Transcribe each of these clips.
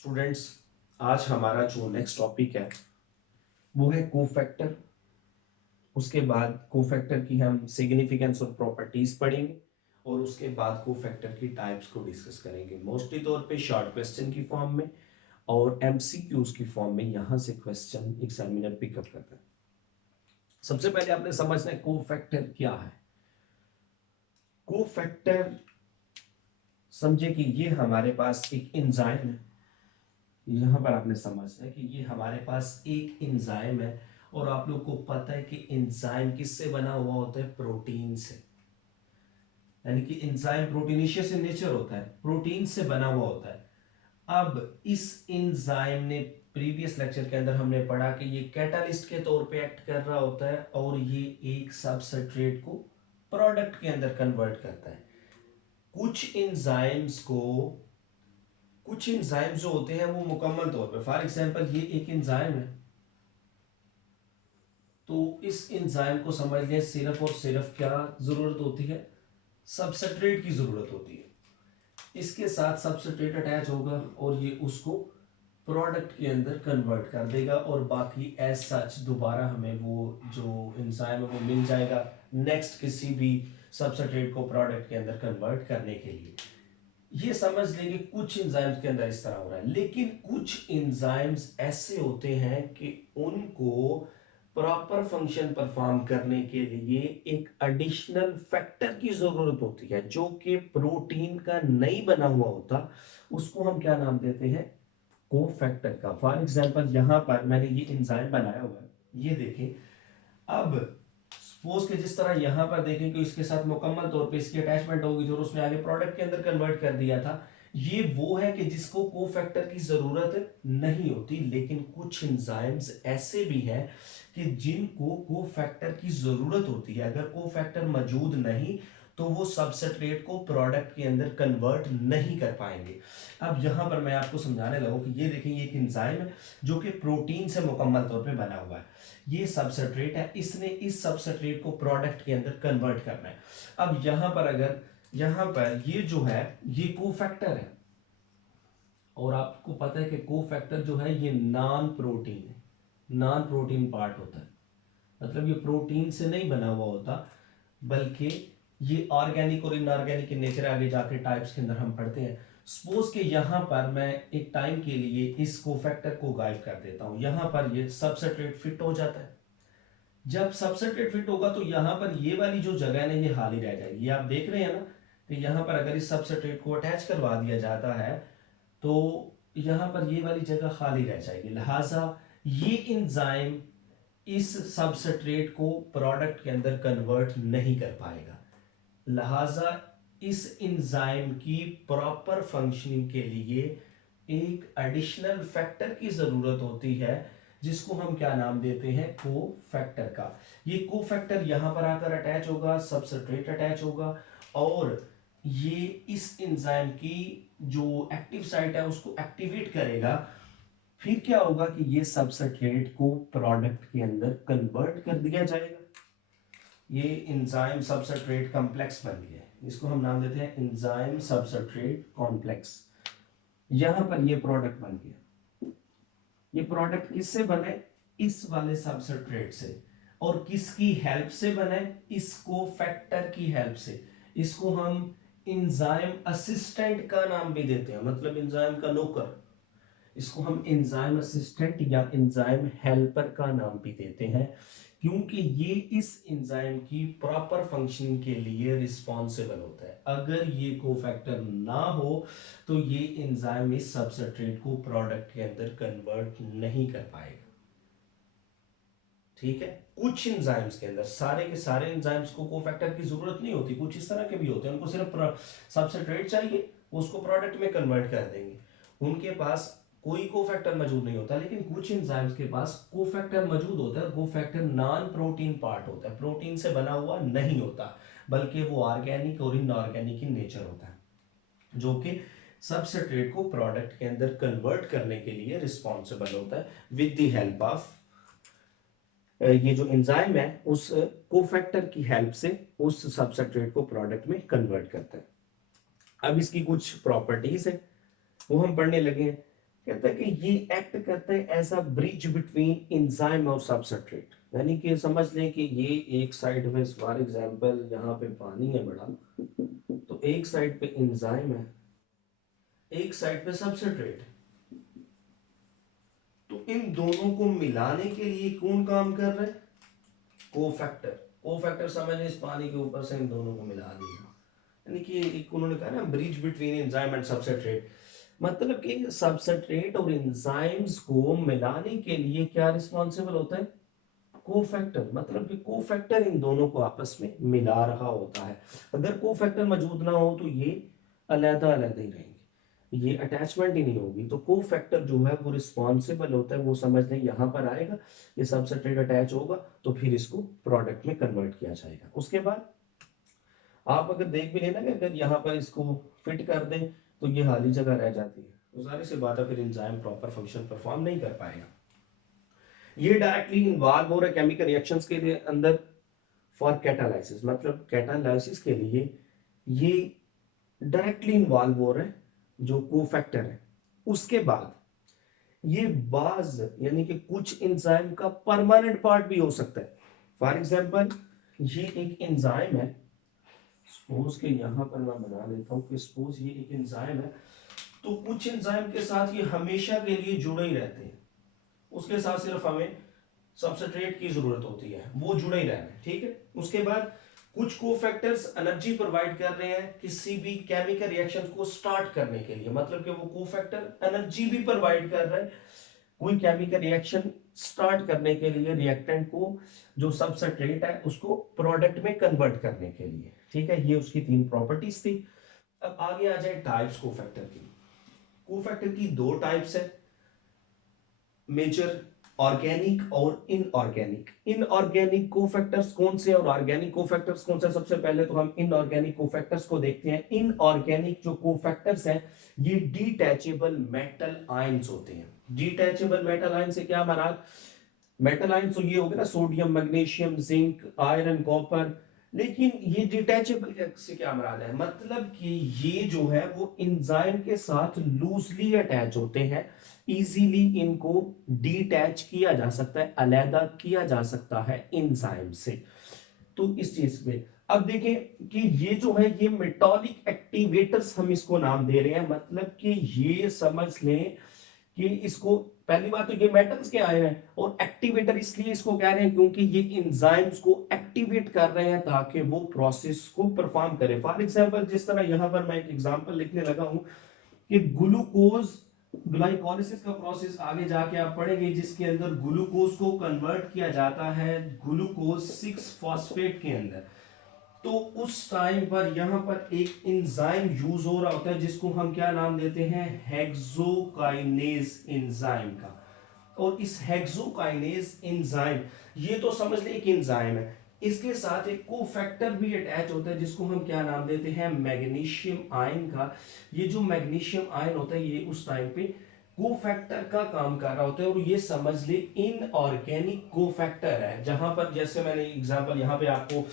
Students, आज हमारा जो नेक्स्ट टॉपिक है वो है कोफैक्टर। उसके बाद कोफैक्टर की हम सिग्निफिकेंस और प्रॉपर्टीज पढ़ेंगे और उसके बाद कोफैक्टर की टाइप्स को डिस्कस करेंगे, मोस्टली तौर पे शॉर्ट क्वेश्चन की फॉर्म में और एमसीक्यूज की फॉर्म में। यहां से क्वेश्चन एग्जामिनर पिकअप करता है। सबसे पहले आपने समझना है कोफैक्टर क्या है। कोफैक्टर समझे कि ये हमारे पास एक एंजाइम है। यहां पर आपने समझना है कि ये हमारे पास एक एंजाइम है और आप लोग को पता है कि एंजाइम किससे बना हुआ होता है? प्रोटीन से। यानी कि एंजाइम प्रोटीनिशियस इन नेचर होता है, प्रोटीन से बना हुआ होता है। अब इस एंजाइम ने प्रीवियस लेक्चर के अंदर हमने पढ़ा कि ये कैटालिस्ट के तौर पे एक्ट कर रहा होता है और ये एक सबस्ट्रेट को प्रोडक्ट के अंदर कन्वर्ट करता है। कुछ एंजाइम्स को कुछ एंजाइम जो होते हैं वो मुकम्मल तौर पे, फॉर एग्जांपल ये एक एंजाइम है, तो इस एंजाइम को समझ लें सिर्फ और सिर्फ क्या जरूरत होती है? सबस्ट्रेट की जरूरत होती है। इसके साथ सबस्ट्रेट अटैच होगा और ये उसको प्रोडक्ट के अंदर कन्वर्ट कर देगा और बाकी एज सच दोबारा हमें वो जो एंजाइम है वो मिल जाएगा नेक्स्ट किसी भी सबस्ट्रेट को प्रोडक्ट के अंदर कन्वर्ट करने के लिए। ये समझ लेंगे कुछ एंजाइम्स के अंदर इस तरह हो रहा है, लेकिन कुछ एंजाइम्स ऐसे होते हैं कि उनको प्रॉपर फंक्शन परफॉर्म करने के लिए एक एडिशनल फैक्टर की जरूरत होती है जो कि प्रोटीन का नहीं बना हुआ होता। उसको हम क्या नाम देते हैं? कोफैक्टर का। फॉर एग्जांपल यहां पर मैंने ये एंजाइम बनाया हुआ है, ये देखें। अब सपोज के जिस तरह यहां पर देखें कि इसके साथ मुकम्मल तौर पे इसकी अटैचमेंट होगी और उसने आगे प्रोडक्ट के अंदर कन्वर्ट कर दिया था। ये वो है कि जिसको कोफैक्टर की जरूरत नहीं होती, लेकिन कुछ एंजाइम्स ऐसे भी हैं कि जिनको कोफैक्टर की जरूरत होती है। अगर कोफैक्टर मौजूद नहीं तो वो सबस्ट्रेट को प्रोडक्ट के अंदर कन्वर्ट नहीं कर पाएंगे। अब यहां पर मैं आपको समझाने लगूं कि ये देखें, ये एक एंजाइम है जो कि प्रोटीन से मुकम्मल तौर पे बना हुआ है। ये सबस्ट्रेट है, इसने इस सबस्ट्रेट को प्रोडक्ट के अंदर कन्वर्ट करना है। अब यहां पर अगर यहां पर ये जो है ये कोफैक्टर है और आपको पता है कि कोफैक्टर जो है ये नॉन प्रोटीन है, नॉन प्रोटीन पार्ट होता है। मतलब ये प्रोटीन से नहीं बना हुआ होता, बल्कि ये ऑर्गेनिक और इनऑर्गेनिक इन नेचर आगे जाके टाइप्स के अंदर हम पढ़ते हैं। सपोज के यहां पर मैं एक टाइम के लिए इस कोफैक्टर को गायब कर देता हूं, यहां पर ये सबस्ट्रेट फिट हो जाता है। जब सबस्ट्रेट फिट होगा तो यहां पर ये वाली जो जगह है ना ये खाली रह जाएगी। ये आप देख रहे हैं ना कि यहां पर अगर इस सबस्ट्रेट को अटैच करवा दिया जाता है तो यहां पर ये वाली जगह खाली रह जाएगी। लिहाजा ये एंजाइम इस सबस्ट्रेट को प्रोडक्ट के अंदर कन्वर्ट नहीं कर पाएगा। लिहाजा इस एंजाइम की प्रॉपर फंक्शनिंग के लिए एक एडिशनल फैक्टर की जरूरत होती है जिसको हम क्या नाम देते हैं? कोफैक्टर का। ये कोफैक्टर यहां पर आकर अटैच होगा, सबस्ट्रेट अटैच होगा और ये इस एंजाइम की जो एक्टिव साइट है उसको एक्टिवेट करेगा। फिर क्या होगा कि ये सबस्ट्रेट को प्रोडक्ट के अंदर कन्वर्ट कर दिया जाएगा। ये एंजाइम सबस्ट्रेट कॉम्प्लेक्स बन गया, इसको हम नाम देते हैं एंजाइम सबस्ट्रेट कॉम्प्लेक्स। यहां पर ये प्रोडक्ट बन गया। ये प्रोडक्ट किससे बने? इस वाले सबस्ट्रेट से। और किसकी हेल्प से बने? इस कोफैक्टर की हेल्प से। इसको हम एंजाइम असिस्टेंट का नाम भी देते हैं, मतलब एंजाइम का नौकर। इसको हम एंजाइम असिस्टेंट या एंजाइम हेल्पर का नाम भी देते हैं, क्योंकि ये इस एंजाइम की प्रॉपर फंक्शनिंग के लिए रिस्पॉन्सिबल होता है। अगर ये कोफैक्टर ना हो तो ये एंजाइम इस सबस्ट्रेट को प्रोडक्ट के अंदर कन्वर्ट नहीं कर पाएगा। ठीक है, कुछ एंजाइम्स के अंदर, सारे के सारे एंजाइम्स को कोफैक्टर की जरूरत नहीं होती। कुछ इस तरह के भी होते हैं, उनको सिर्फ सबस्ट्रेट चाहिए, उसको प्रोडक्ट में कन्वर्ट कर देंगे। उनके पास कोई कोफैक्टर मौजूद नहीं होता। लेकिन कुछ एंजाइम्स के पास कोफैक्टर मौजूद होता है। कोफैक्टर नॉन प्रोटीन पार्ट होता है, प्रोटीन से बना हुआ नहीं होता, बल्कि वो ऑर्गेनिक और इनऑर्गेनिक इन नेचर होता है, जो कि सबस्ट्रेट को प्रोडक्ट के अंदर कन्वर्ट करने के लिए रिस्पॉन्सिबल होता है विद द हेल्प ऑफ ये जो एंजाइम है उस कोफैक्टर की हेल्प से उस सबस्ट्रेट को प्रोडक्ट में कन्वर्ट करता है। अब इसकी कुछ प्रॉपर्टीज है वो हम पढ़ने लगे हैं। कहता है कि ये एक्ट करते हैं as a bridge between enzyme और सबस्ट्रेट, यानी कि समझ लें कि ये एक साइड में फॉर एग्जांपल यहाँ पे पानी है बड़ा, तो एक साइड पे एंजाइम है, एक साइड पे सबस्ट्रेट, तो इन दोनों को मिलाने के लिए कौन काम कर रहा है? कोफैक्टर। कोफैक्टर समझ लें इस पानी के ऊपर से इन दोनों को मिला देगा, यानी कि एक उन्होंने कहा ना bridge between enzyme and substrate, मतलब कि सबस्ट्रेट और एंजाइम्स को मिलाने के लिए क्या रिस्पॉन्सिबल होता है? कोफैक्टर, मतलब कि कोफैक्टर इन दोनों को आपस में मिला रहा होता है। अगर कोफैक्टर मौजूद ना हो तो ये अलग अलग ही रहेंगे, ये अटैचमेंट ही नहीं होगी। तो कोफैक्टर जो है वो रिस्पॉन्सिबल होता है, वो समझ लें यहाँ पर आएगा, ये सबस्ट्रेट अटैच होगा तो फिर इसको प्रोडक्ट में कन्वर्ट किया जाएगा। उसके बाद आप अगर देख भी लेना कि अगर यहाँ पर इसको फिट कर दें तो ये खाली जगह रह जाती है, तो सारी सी बात है फिर एंजाइम प्रॉपर फंक्शन परफॉर्म नहीं कर पाएगा। ये डायरेक्टली इन्वॉल्व हो रहा है केमिकल रिएक्शंस के लिए अंदर फॉर कैटालाइसिस, मतलब कैटालाइसिस के लिए ये डायरेक्टली इन्वॉल्व हो रहा है जो कोफैक्टर है। उसके बाद ये बाज यानी कि कुछ एंजाइम का परमानेंट पार्ट भी हो सकता है। फॉर एग्जांपल ये एक एंजाइम है, सपोज के यहां पर मैं बना लेता हूं कि सपोज ये एक एंजाइम है, तो कुछ एंजाइम के साथ ये हमेशा के लिए जुड़े ही रहते हैं, उसके साथ सिर्फ हमें सबस्ट्रेट की जरूरत होती है, वो जुड़े ही रहना है, ठीक है। उसके बाद कुछ कोफैक्टर्स एनर्जी प्रोवाइड कर रहे हैं किसी भी केमिकल रिएक्शन को स्टार्ट करने के लिए, मतलब कि वो कोफैक्टर एनर्जी भी प्रोवाइड कर रहा है कोई केमिकल रिएक्शन स्टार्ट करने के लिए, रिएक्टेंट को जो सबस्ट्रेट है उसको प्रोडक्ट में कन्वर्ट करने के लिए, ठीक है। ये उसकी तीन प्रॉपर्टीज थी। अब आगे आ जाए टाइप्स कोफैक्टर की। कोफैक्टर की दो टाइप्स है मेजर, ऑर्गेनिक और इनऑर्गेनिक। इनऑर्गेनिक कोफैक्टर्स कौन से और ऑर्गेनिक कोफैक्टर्स कौन से? सबसे पहले तो हम इनऑर्गेनिक कोफैक्टर्स को देखते हैं। इनऑर्गेनिक जो कोफैक्टर्स हैं ये डिटैचेबल मेटल आयंस होते हैं। डिटैचेबल मेटल आयन से क्या मराद? मेटल आयन तो ये हो गया ना, sodium, magnesium, zinc, iron, copper, लेकिन ये डिटैचेबल से क्या मराद है? मतलब कि ये जो है वो एंजाइम के साथ लूजली अटैच होते हैं, इजीली इनको डिटैच किया जा सकता है, अलहदा किया जा सकता है एंजाइम से। तो इस चीज पे अब देखें कि ये जो है ये मेटालिक एक्टिवेटर्स हम इसको नाम दे रहे हैं, मतलब कि ये समझ लें कि इसको पहली बात तो ये मेटल्स के आए हैं, और एक्टिवेटर इसलिए इसको कह रहे हैं क्योंकि ये एंजाइम्स को एक्टिवेट कर रहे हैं ताकि वो प्रोसेस को परफॉर्म करे। फॉर एग्जांपल जिस तरह यहां पर मैं एक एग्जांपल लिखने लगा हूं कि ग्लूकोज ग्लाइकोलिसिस का प्रोसेस आगे जाके आप पढ़ेंगे जिसके अंदर ग्लूकोज को कन्वर्ट किया जाता है ग्लूकोज 6 फॉस्फेट के अंदर। तो उस टाइम पर यहां पर एक एंजाइम यूज हो रहा होता है जिसको हम क्या नाम देते हैं? हेक्सोकाइनेज एंजाइम का। और इस हेक्सोकाइनेज एंजाइम, ये तो समझ ले एक एंजाइम है, इसके साथ एक कोफैक्टर भी अटैच होता है जिसको हम क्या नाम देते हैं? मैग्नीशियम आयन का। ये जो मैग्नीशियम आयन होता है ये उस टाइम पे कोफैक्टर का काम कर रहा होता है, और ये समझ ले इनऑर्गेनिक कोफैक्टर है। जहां पर जैसे मैंने एग्जांपल यहां पे आपको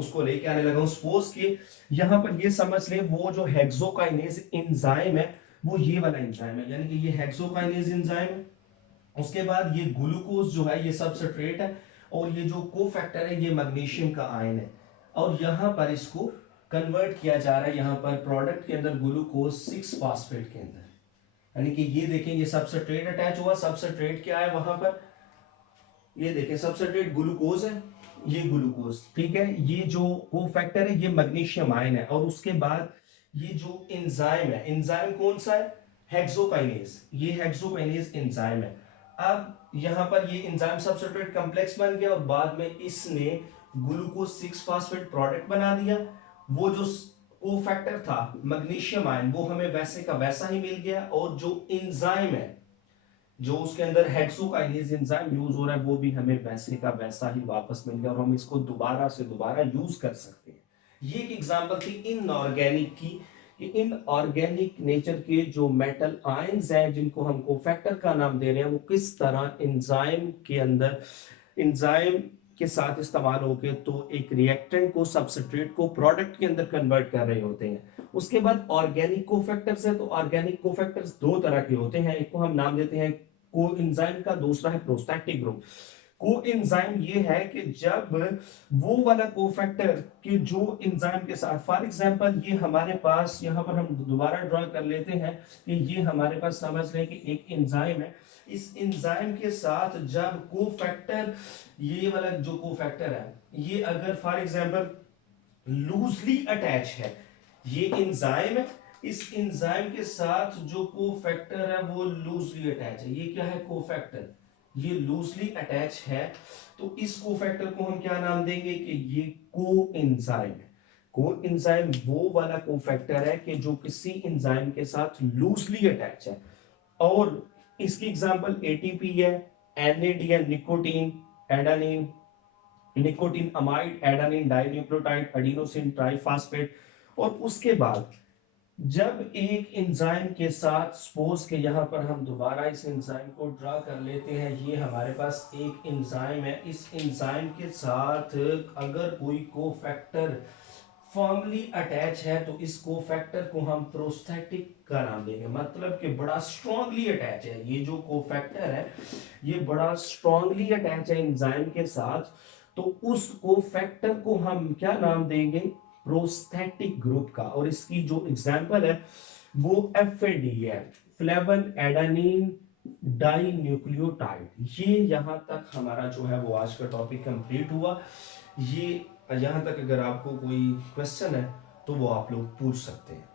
उसको लेके आने लगा हूं, सपोज कि यहां पर ये समझ ले वो जो हेक्सोकाइनेज एंजाइम है वो ये वाला एंजाइम है, यानी कि ये हेक्सोकाइनेज एंजाइम है। उसके बाद ये ग्लूकोज जो है ये सबस्ट्रेट है, और ये जो कोफैक्टर है ये मैग्नीशियम का आयन है, और यहां पर इसको कन्वर्ट किया जा रहा है यहां पर प्रोडक्ट के अंदर ग्लूकोज 6 फॉस्फेट के अंदर। यानी कि ये देखें ये सबस्ट्रेट अटैच हुआ, सबस्ट्रेट क्या है वहां पर? ये देखें सबस्ट्रेट ग्लूकोज है, ये ग्लूकोज, ठीक है। ये जो कोफैक्टर है ये मैग्नीशियम आयन है, और उसके बाद ये जो एंजाइम है, एंजाइम कौन सा है? हेक्सोकाइनेज, ये हेक्सोकाइनेज एंजाइम है। अब यहां पर ये एंजाइम सबस्ट्रेट कॉम्प्लेक्स बन गया और बाद में इसने ग्लूकोज 6 फॉस्फेट प्रोडक्ट बना दिया। वो जो कोफैक्टर था मैग्नीशियम आयन वो हमें वैसे का वैसा ही मिल गया, और जो एंजाइम है जो उसके अंदर हेक्सोकाइनेज एंजाइम यूज हो रहा है वो भी हमें वैसे का वैसा ही वापस मिल गया, और हम इसको दोबारा से दोबारा यूज कर सकते हैं। ये एक एग्जांपल थी इनऑर्गेनिक की, कि इनऑर्गेनिक नेचर के जो मेटल आयंस हैं जिनको हम कोफैक्टर का नाम दे रहे हैं वो किस तरह एंजाइम के अंदर एंजाइम के साथ इस्तेमाल होके तो एक रिएक्टेंट को, सबस्ट्रेट को प्रोडक्ट के अंदर कन्वर्ट कर रहे होते हैं। उसके बाद ऑर्गेनिक कोफैक्टर्स है, तो ऑर्गेनिक कोफैक्टर्स दो तरह के होते हैं, एक को हम नाम देते हैं कोएंजाइम का, दूसरा है प्रोस्टैटिक ग्रुप। कोएंजाइम ये है कि जब वो वाला कोफैक्टर कि जो एंजाइम के साथ, फॉर एग्जांपल ये हमारे पास यहाँ पर हम दोबारा ड्रॉ कर लेते हैं कि ये हमारे पास समझ लें कि एक एंजाइम है, इस एंजाइम के साथ जब कोफैक्टर, ये वाला जो कोफैक्टर है ये अगर फॉर एग्जांपल लूजली अटैच है, ये एंजाइम है, इस एंजाइम के साथ जो कोफैक्टर है वो लूजली अटैच है, ये क्या है कोफैक्टर, ये लूजली अटैच है, तो इस कोफैक्टर को हम क्या नाम देंगे कि ये कोएंजाइम है। कोएंजाइम वो वाला कोफैक्टर है कि जो किसी एंजाइम के साथ लूजली अटैच है, और इसकी एग्जांपल एटीपी है, एनएडी है, nicotine, adenine, nicotine amide, adenine dinucleotide, adenosine triphosphate. और उसके बाद जब एक एंजाइम के साथ, सपोज के यहाँ पर हम दोबारा इस एंजाइम को ड्रा कर लेते हैं, ये हमारे पास एक एंजाइम है, इस एंजाइम के साथ अगर कोई कोफैक्टर फॉर्मली अटैच है तो इस कोफैक्टर को हम प्रोस्थेटिक का नाम देंगे, मतलब कि बड़ा स्ट्रांगली अटैच है, ये जो कोफैक्टर है ये बड़ा स्ट्रांगली अटैच है एंजाइम के साथ, तो उस कोफैक्टर को हम क्या नाम देंगे, प्रोस्थेटिक ग्रुप का। और इसकी जो एग्जांपल है वो एफएडी है, फ्लेवन एडेनिन डाई न्यूक्लियोटाइड। ये यहां तक हमारा जो है वो आज का टॉपिक कंप्लीट हुआ। ये यहां तक अगर आपको कोई क्वेश्चन है तो वो आप लोग पूछ सकते हैं।